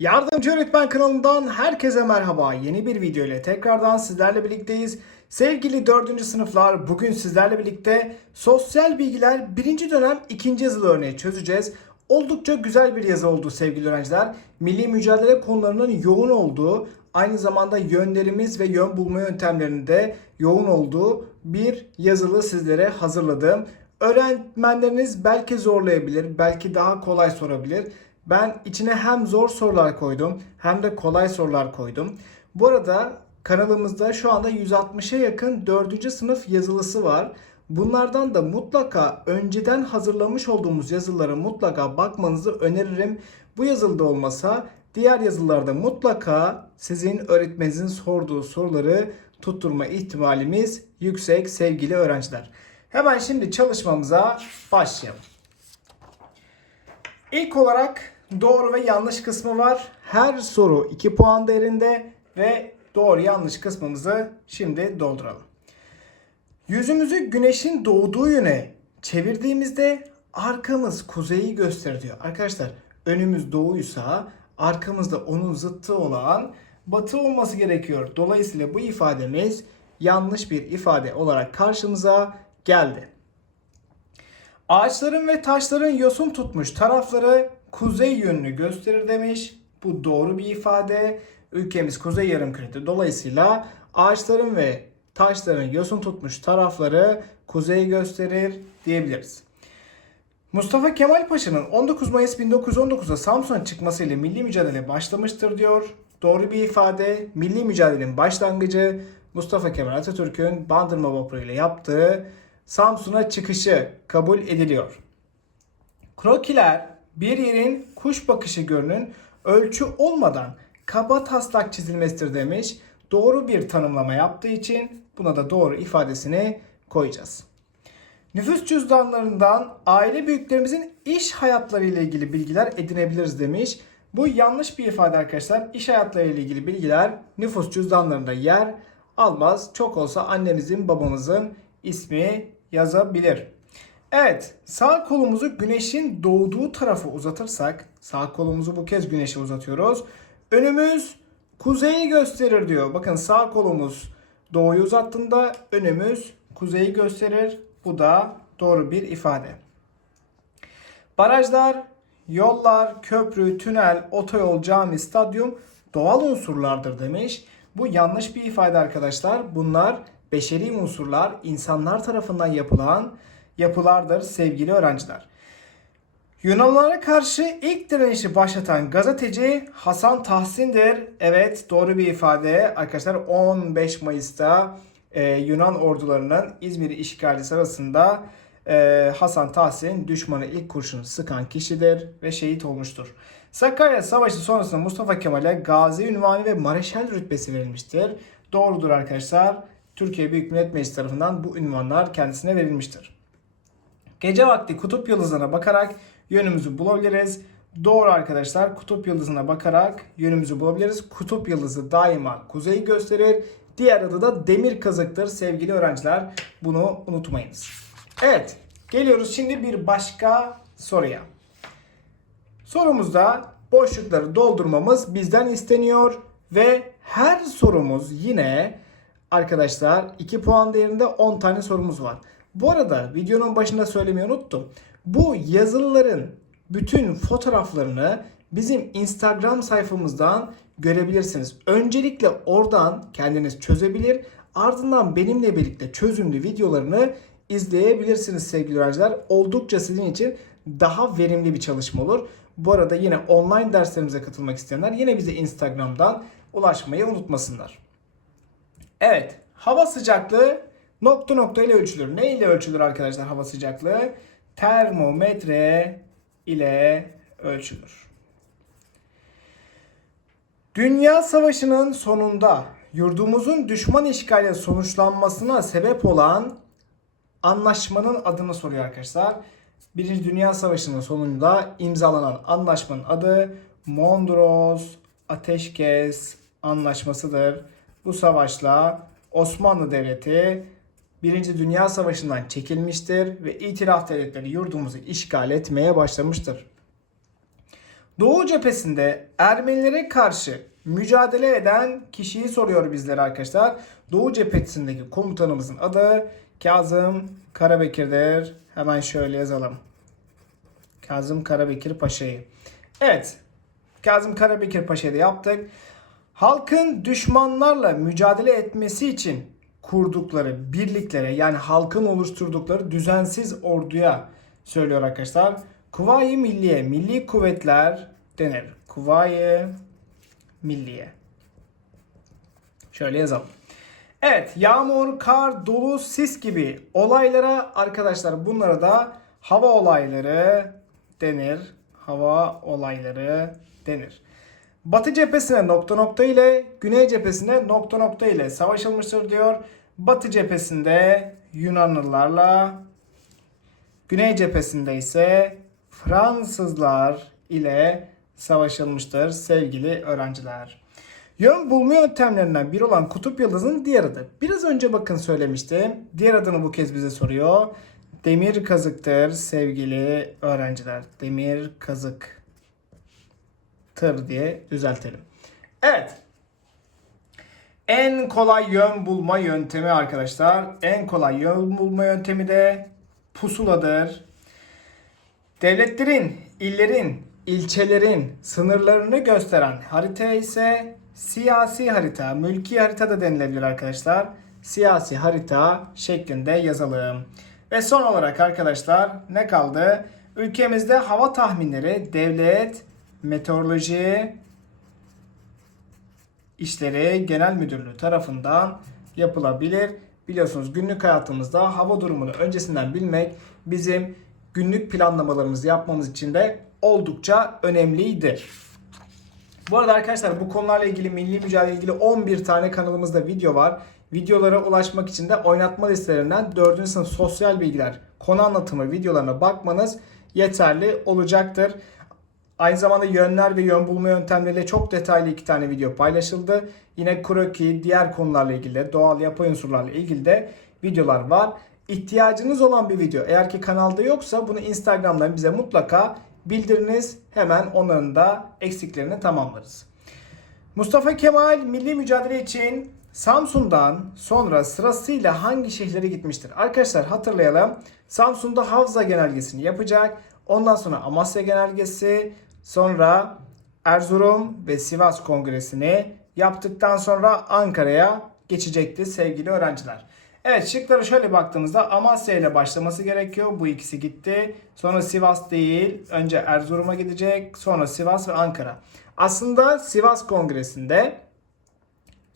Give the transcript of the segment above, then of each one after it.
Yardımcı Öğretmen kanalından herkese merhaba. Yeni bir video ile tekrardan sizlerle birlikteyiz. Sevgili 4. sınıflar bugün sizlerle birlikte sosyal bilgiler 1. dönem 2. yazılı örneği çözeceğiz. Oldukça güzel bir yazı oldu sevgili öğrenciler. Milli mücadele konularının yoğun olduğu, aynı zamanda yönlerimiz ve yön bulma yöntemlerinde yoğun olduğu bir yazılı sizlere hazırladım. Öğretmenleriniz belki zorlayabilir, belki daha kolay sorabilir. Ben içine hem zor sorular koydum hem de kolay sorular koydum. Bu arada kanalımızda şu anda 160'a yakın 4. sınıf yazılısı var. Bunlardan da mutlaka önceden hazırlamış olduğumuz yazılara mutlaka bakmanızı öneririm. Bu yazılıda olmasa diğer yazılarda mutlaka sizin öğretmeninizin sorduğu soruları tutturma ihtimalimiz yüksek sevgili öğrenciler. Hemen şimdi çalışmamıza başlayalım. İlk olarak doğru ve yanlış kısmı var. Her soru 2 puan değerinde ve doğru yanlış kısmımızı şimdi dolduralım. Yüzümüzü güneşin doğduğu yöne çevirdiğimizde arkamız kuzeyi gösterir diyor. Arkadaşlar önümüz doğuysa arkamızda onun zıttı olan batı olması gerekiyor. Dolayısıyla bu ifademiz yanlış bir ifade olarak karşımıza geldi. Ağaçların ve taşların yosun tutmuş tarafları kuzey yönünü gösterir demiş. Bu doğru bir ifade. Ülkemiz kuzey yarımkürede. Dolayısıyla ağaçların ve taşların yosun tutmuş tarafları kuzeyi gösterir diyebiliriz. Mustafa Kemal Paşa'nın 19 Mayıs 1919'da Samsun'a çıkmasıyla milli mücadele başlamıştır diyor. Doğru bir ifade. Milli mücadelenin başlangıcı Mustafa Kemal Atatürk'ün Bandırma Vapuru ile yaptığı Samsun'a çıkışı kabul ediliyor. Krokiler bir yerin kuş bakışı görünün ölçü olmadan kaba taslak çizilmesidir demiş. Doğru bir tanımlama yaptığı için buna da doğru ifadesini koyacağız. Nüfus cüzdanlarından aile büyüklerimizin iş hayatları ile ilgili bilgiler edinebiliriz demiş. Bu yanlış bir ifade arkadaşlar. İş hayatları ile ilgili bilgiler nüfus cüzdanlarında yer almaz. Çok olsa annemizin babamızın ismi yazabilir. Evet sağ kolumuzu güneşin doğduğu tarafı uzatırsak sağ kolumuzu bu kez güneşe uzatıyoruz. Önümüz kuzeyi gösterir diyor. Bakın sağ kolumuz doğuyu uzattığında önümüz kuzeyi gösterir. Bu da doğru bir ifade. Barajlar, yollar, köprü, tünel, otoyol, cami, stadyum doğal unsurlardır demiş. Bu yanlış bir ifade arkadaşlar. Bunlar beşeri unsurlar, insanlar tarafından yapılan yapılardır sevgili öğrenciler. Yunanlılara karşı ilk direnişi başlatan gazeteci Hasan Tahsin'dir. Evet doğru bir ifade arkadaşlar 15 Mayıs'ta e, Yunan ordularının İzmir'i işgali sırasında e, Hasan Tahsin düşmanı ilk kurşunu sıkan kişidir ve şehit olmuştur. Sakarya Savaşı sonrasında Mustafa Kemal'e gazi ünvanı ve mareşal rütbesi verilmiştir. Doğrudur arkadaşlar. Türkiye Büyük Millet Meclisi tarafından bu ünvanlar kendisine verilmiştir. Gece vakti kutup yıldızına bakarak yönümüzü bulabiliriz. Doğru arkadaşlar kutup yıldızına bakarak yönümüzü bulabiliriz. Kutup yıldızı daima kuzeyi gösterir. Diğer adı da demir kazıktır sevgili öğrenciler. Bunu unutmayınız. Evet geliyoruz şimdi bir başka soruya. Sorumuzda boşlukları doldurmamız bizden isteniyor ve her sorumuz yine arkadaşlar 2 puan değerinde 10 tane sorumuz var. Bu arada videonun başında söylemeyi unuttum. Bu yazılıların bütün fotoğraflarını bizim Instagram sayfamızdan görebilirsiniz. Öncelikle oradan kendiniz çözebilir. Ardından benimle birlikte çözümlü videolarını izleyebilirsiniz sevgili öğrenciler. Oldukça sizin için daha verimli bir çalışma olur. Bu arada yine online derslerimize katılmak isteyenler yine bize Instagram'dan ulaşmayı unutmasınlar. Evet, hava sıcaklığı nokta nokta ile ölçülür. Ne ile ölçülür arkadaşlar hava sıcaklığı? Termometre ile ölçülür. Dünya Savaşı'nın sonunda yurdumuzun düşman işgaliyle sonuçlanmasına sebep olan anlaşmanın adını soruyor arkadaşlar. Birinci Dünya Savaşı'nın sonunda imzalanan anlaşmanın adı Mondros Ateşkes Anlaşması'dır. Bu savaşla Osmanlı Devleti Birinci Dünya Savaşı'ndan çekilmiştir ve itilaf devletleri yurdumuzu işgal etmeye başlamıştır. Doğu cephesinde Ermenilere karşı mücadele eden kişiyi soruyor bizlere arkadaşlar. Doğu cephesindeki komutanımızın adı Kazım Karabekir'dir. Hemen şöyle yazalım. Kazım Karabekir Paşa'yı. Evet. Kazım Karabekir Paşa'yı da yaptık. Halkın düşmanlarla mücadele etmesi için kurdukları birliklere yani halkın oluşturdukları düzensiz orduya söylüyor arkadaşlar. Kuvayi Milliye, Milli Kuvvetler denir. Kuvayi Milliye. Şöyle yazalım. Evet, yağmur, kar, dolu, sis gibi olaylara arkadaşlar bunlara da hava olayları denir. Hava olayları denir. Batı cephesine nokta nokta ile, güney cephesine nokta nokta ile savaşılmıştır diyor. Batı cephesinde Yunanlılarla, güney cephesinde ise Fransızlar ile savaşılmıştır sevgili öğrenciler. Yön bulma yöntemlerinden biri olan kutup yıldızının diğer adı. Biraz önce bakın söylemiştim. Diğer adını bu kez bize soruyor. Demir kazıktır sevgili öğrenciler. Demir kazık tır diye düzeltelim. Evet. En kolay yön bulma yöntemi arkadaşlar. En kolay yön bulma yöntemi de pusuladır. Devletlerin, illerin, ilçelerin sınırlarını gösteren harita ise siyasi harita, mülki harita da denilebilir arkadaşlar. Siyasi harita şeklinde yazalım. Ve son olarak arkadaşlar ne kaldı? Ülkemizde hava tahminleri devlet meteoroloji işleri genel müdürlüğü tarafından yapılabilir. Biliyorsunuz günlük hayatımızda hava durumunu öncesinden bilmek bizim günlük planlamalarımızı yapmamız için de oldukça önemliydi. Bu arada arkadaşlar bu konularla ilgili milli mücadele ilgili 11 tane kanalımızda video var. Videolara ulaşmak için de oynatma listelerinden 4. sınıf sosyal bilgiler konu anlatımı videolarına bakmanız yeterli olacaktır. Aynı zamanda yönler ve yön bulma yöntemleriyle çok detaylı iki tane video paylaşıldı. Yine kroki, diğer konularla ilgili de doğal yapay unsurlarla ilgili de videolar var. İhtiyacınız olan bir video eğer ki kanalda yoksa bunu Instagram'dan bize mutlaka bildiriniz. Hemen onların da eksiklerini tamamlarız. Mustafa Kemal milli mücadele için Samsun'dan sonra sırasıyla hangi şehirlere gitmiştir? Arkadaşlar hatırlayalım. Samsun'da Havza genelgesini yapacak. Ondan sonra Amasya genelgesi, sonra Erzurum ve Sivas kongresini yaptıktan sonra Ankara'ya geçecekti sevgili öğrenciler. Evet şıklara şöyle baktığımızda Amasya ile başlaması gerekiyor. Bu ikisi gitti. Sonra Sivas değil. Önce Erzurum'a gidecek. Sonra Sivas ve Ankara. Aslında Sivas Kongresi'nde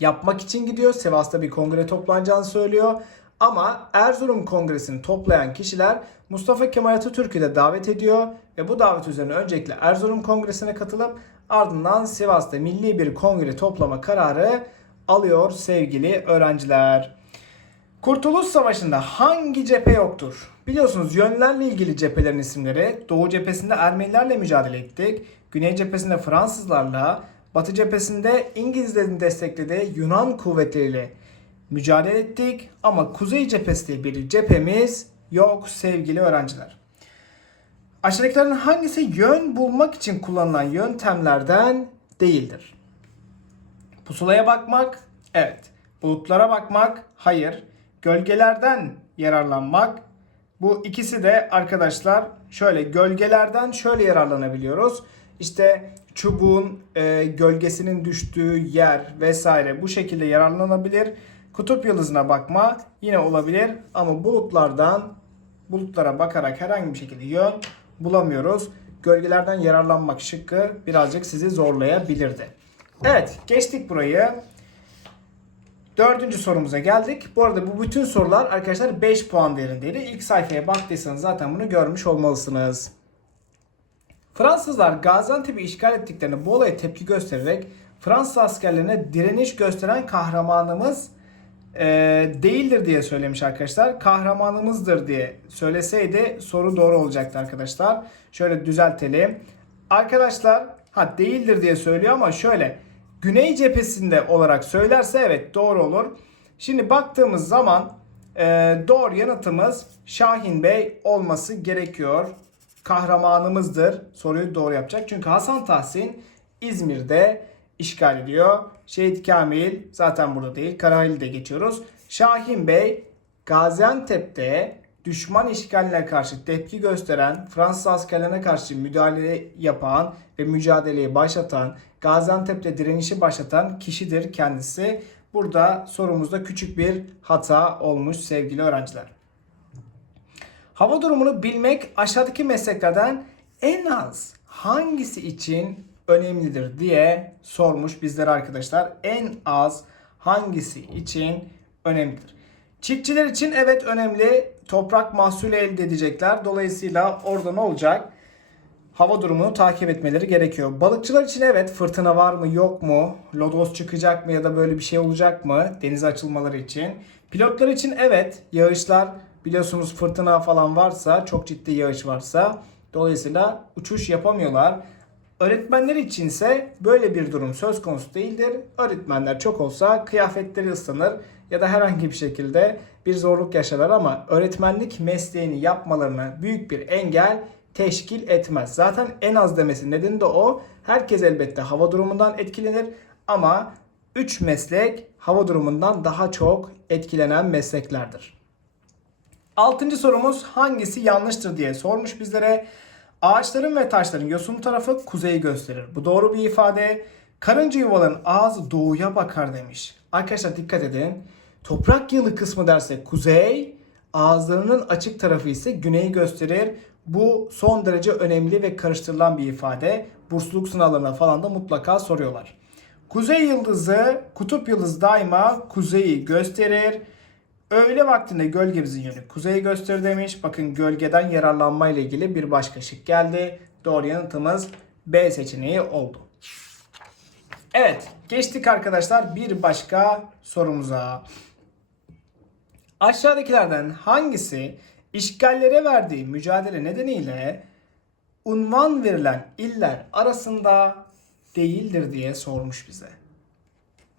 yapmak için gidiyor. Sivas'ta bir kongre toplanacağını söylüyor. Ama Erzurum Kongresi'ni toplayan kişiler Mustafa Kemal Atatürk'ü de davet ediyor ve bu davet üzerine öncelikle Erzurum Kongresi'ne katılıp ardından Sivas'ta milli bir kongre toplama kararı alıyor sevgili öğrenciler. Kurtuluş Savaşı'nda hangi cephe yoktur? Biliyorsunuz yönlerle ilgili cephelerin isimleri Doğu cephesinde Ermenilerle mücadele ettik. Güney cephesinde Fransızlarla, Batı cephesinde İngilizlerin desteklediği Yunan kuvvetleriyle mücadele ettik. Ama Kuzey cephesinde bir cephemiz yok sevgili öğrenciler. Aşağıdakilerin hangisi yön bulmak için kullanılan yöntemlerden değildir? Pusulaya bakmak, evet. Bulutlara bakmak, hayır. Gölgelerden yararlanmak, bu ikisi de arkadaşlar şöyle gölgelerden şöyle yararlanabiliyoruz. İşte çubuğun e, gölgesinin düştüğü yer vesaire bu şekilde yararlanabilir. Kutup yıldızına bakma yine olabilir ama bulutlardan bulutlara bakarak herhangi bir şekilde yön bulamıyoruz. Gölgelerden yararlanmak şıkkı birazcık sizi zorlayabilirdi. Evet geçtik burayı. Dördüncü sorumuza geldik. Bu arada bu bütün sorular arkadaşlar 5 puan değerindeydi. İlk sayfaya baktıysanız zaten bunu görmüş olmalısınız. Fransızlar Gaziantep'i işgal ettiklerinde bu olaya tepki göstererek Fransız askerlerine direniş gösteren kahramanımız e, değildir diye söylemiş arkadaşlar. Kahramanımızdır diye söyleseydi soru doğru olacaktı arkadaşlar. Şöyle düzeltelim. Arkadaşlar ha değildir diye söylüyor ama şöyle Güney cephesinde olarak söylerse evet doğru olur. Şimdi baktığımız zaman e, doğru yanıtımız Şahin Bey olması gerekiyor. kahramanımızdır. Soruyu doğru yapacak. Çünkü Hasan Tahsin İzmir'de işgal ediyor. Şehit Kamil zaten burada değil. Karahali'de geçiyoruz. Şahin Bey Gaziantep'te düşman işgaline karşı tepki gösteren, Fransız askerlerine karşı müdahale yapan ve mücadeleyi başlatan, Gaziantep'te direnişi başlatan kişidir kendisi. Burada sorumuzda küçük bir hata olmuş sevgili öğrenciler. Hava durumunu bilmek aşağıdaki mesleklerden en az hangisi için önemlidir diye sormuş bizlere arkadaşlar. En az hangisi için önemlidir? Çiftçiler için evet önemli. Toprak mahsulü elde edecekler. Dolayısıyla orada ne olacak? Hava durumunu takip etmeleri gerekiyor. Balıkçılar için evet fırtına var mı yok mu? Lodos çıkacak mı ya da böyle bir şey olacak mı? Denize açılmaları için. Pilotlar için evet yağışlar biliyorsunuz fırtına falan varsa çok ciddi yağış varsa dolayısıyla uçuş yapamıyorlar. Öğretmenler içinse böyle bir durum söz konusu değildir. Öğretmenler çok olsa kıyafetleri ıslanır ya da herhangi bir şekilde bir zorluk yaşarlar ama öğretmenlik mesleğini yapmalarına büyük bir engel teşkil etmez. Zaten en az demesi nedeni de o. Herkes elbette hava durumundan etkilenir ama 3 meslek hava durumundan daha çok etkilenen mesleklerdir. Altıncı sorumuz hangisi yanlıştır diye sormuş bizlere. Ağaçların ve taşların yosun tarafı kuzeyi gösterir. Bu doğru bir ifade. Karınca yuvaların ağzı doğuya bakar demiş. Arkadaşlar dikkat edin. Toprak yılı kısmı derse kuzey, ağızlarının açık tarafı ise güneyi gösterir. Bu son derece önemli ve karıştırılan bir ifade. Bursluluk sınavlarına falan da mutlaka soruyorlar. Kuzey yıldızı, kutup yıldızı daima kuzeyi gösterir. Öğle vaktinde gölgemizin yönü kuzeyi gösterir demiş. Bakın gölgeden yararlanma ile ilgili bir başka şık geldi. Doğru yanıtımız B seçeneği oldu. Evet, geçtik arkadaşlar bir başka sorumuza. Aşağıdakilerden hangisi işgallere verdiği mücadele nedeniyle unvan verilen iller arasında değildir diye sormuş bize.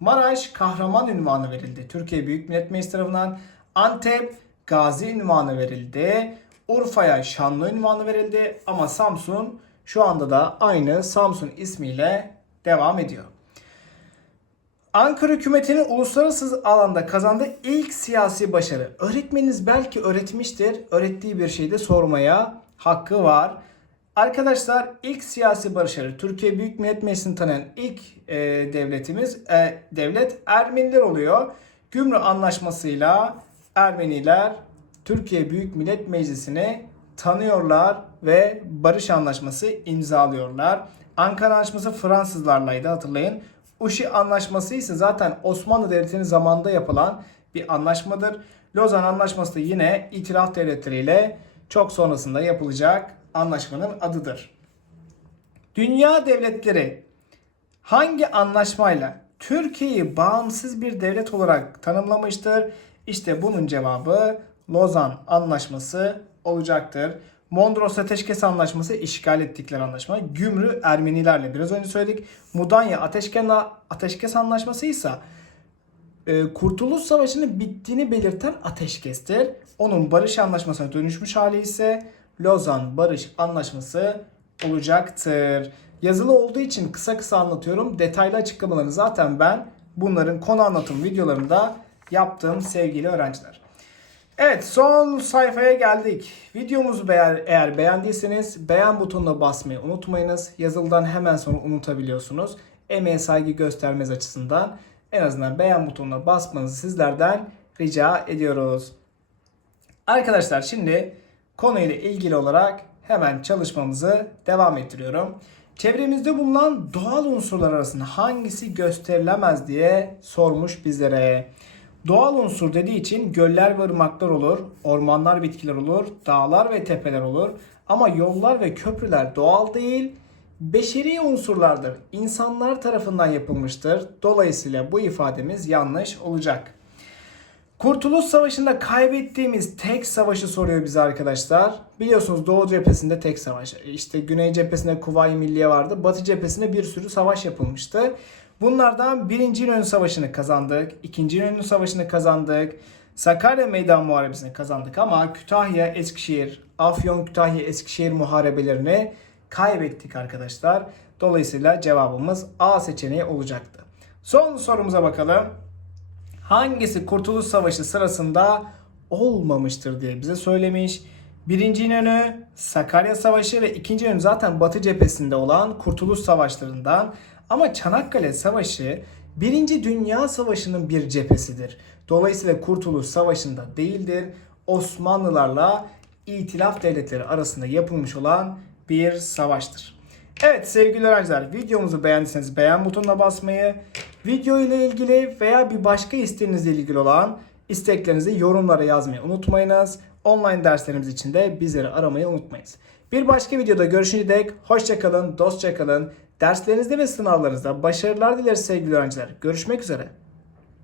Maraş kahraman ünvanı verildi. Türkiye Büyük Millet Meclisi tarafından Antep gazi ünvanı verildi. Urfa'ya şanlı ünvanı verildi ama Samsun şu anda da aynı Samsun ismiyle devam ediyor. Ankara hükümetinin uluslararası alanda kazandığı ilk siyasi başarı. Öğretmeniniz belki öğretmiştir. Öğrettiği bir şeyde sormaya hakkı var. Arkadaşlar ilk siyasi başarı Türkiye Büyük Millet Meclisi'ni tanıyan ilk e, devletimiz e, devlet Ermeniler oluyor. Gümrü Anlaşması'yla Ermeniler Türkiye Büyük Millet Meclisi'ni tanıyorlar ve barış anlaşması imzalıyorlar. Ankara Anlaşması Fransızlarlaydı hatırlayın. Uşi Anlaşması ise zaten Osmanlı Devleti'nin zamanında yapılan bir anlaşmadır. Lozan Anlaşması da yine itiraf devletleriyle çok sonrasında yapılacak anlaşmanın adıdır. Dünya devletleri hangi anlaşmayla Türkiye'yi bağımsız bir devlet olarak tanımlamıştır? İşte bunun cevabı Lozan Anlaşması olacaktır. Mondros Ateşkes Anlaşması işgal ettikleri anlaşma. Gümrü Ermenilerle biraz önce söyledik. Mudanya Ateşkes, Ateşkes Anlaşması ise e, Kurtuluş Savaşı'nın bittiğini belirten ateşkestir. Onun barış anlaşmasına dönüşmüş hali ise Lozan Barış Anlaşması olacaktır. Yazılı olduğu için kısa kısa anlatıyorum. Detaylı açıklamalarını zaten ben bunların konu anlatım videolarında yaptım sevgili öğrenciler. Evet son sayfaya geldik. Videomuzu eğer, eğer beğendiyseniz beğen butonuna basmayı unutmayınız. Yazılıdan hemen sonra unutabiliyorsunuz. Emeğe saygı göstermez açısından en azından beğen butonuna basmanızı sizlerden rica ediyoruz. Arkadaşlar şimdi konuyla ilgili olarak hemen çalışmamızı devam ettiriyorum. Çevremizde bulunan doğal unsurlar arasında hangisi gösterilemez diye sormuş bizlere. Doğal unsur dediği için göller ve ırmaklar olur, ormanlar, bitkiler olur, dağlar ve tepeler olur. Ama yollar ve köprüler doğal değil, beşeri unsurlardır. İnsanlar tarafından yapılmıştır. Dolayısıyla bu ifademiz yanlış olacak. Kurtuluş Savaşı'nda kaybettiğimiz tek savaşı soruyor bize arkadaşlar. Biliyorsunuz Doğu cephesinde tek savaş. İşte Güney cephesinde Kuvayi Milliye vardı. Batı cephesinde bir sürü savaş yapılmıştı. Bunlardan birinci İnönü Savaşı'nı kazandık. ikinci İnönü Savaşı'nı kazandık. Sakarya Meydan Muharebesi'ni kazandık ama Kütahya, Eskişehir, Afyon, Kütahya, Eskişehir muharebelerini kaybettik arkadaşlar. Dolayısıyla cevabımız A seçeneği olacaktı. Son sorumuza bakalım. Hangisi Kurtuluş Savaşı sırasında olmamıştır diye bize söylemiş. Birinci İnönü, Sakarya Savaşı ve ikinci İnönü zaten Batı cephesinde olan Kurtuluş Savaşlarından. Ama Çanakkale Savaşı Birinci Dünya Savaşı'nın bir cephesidir. Dolayısıyla Kurtuluş Savaşı'nda değildir. Osmanlılarla İtilaf devletleri arasında yapılmış olan bir savaştır. Evet sevgili öğrenciler videomuzu beğendiyseniz beğen butonuna basmayı, video ile ilgili veya bir başka isteğinizle ilgili olan isteklerinizi yorumlara yazmayı unutmayınız. Online derslerimiz için de bizleri aramayı unutmayınız. Bir başka videoda görüşünceye dek hoşçakalın, dostça kalın. Derslerinizde ve sınavlarınızda başarılar dileriz sevgili öğrenciler. Görüşmek üzere.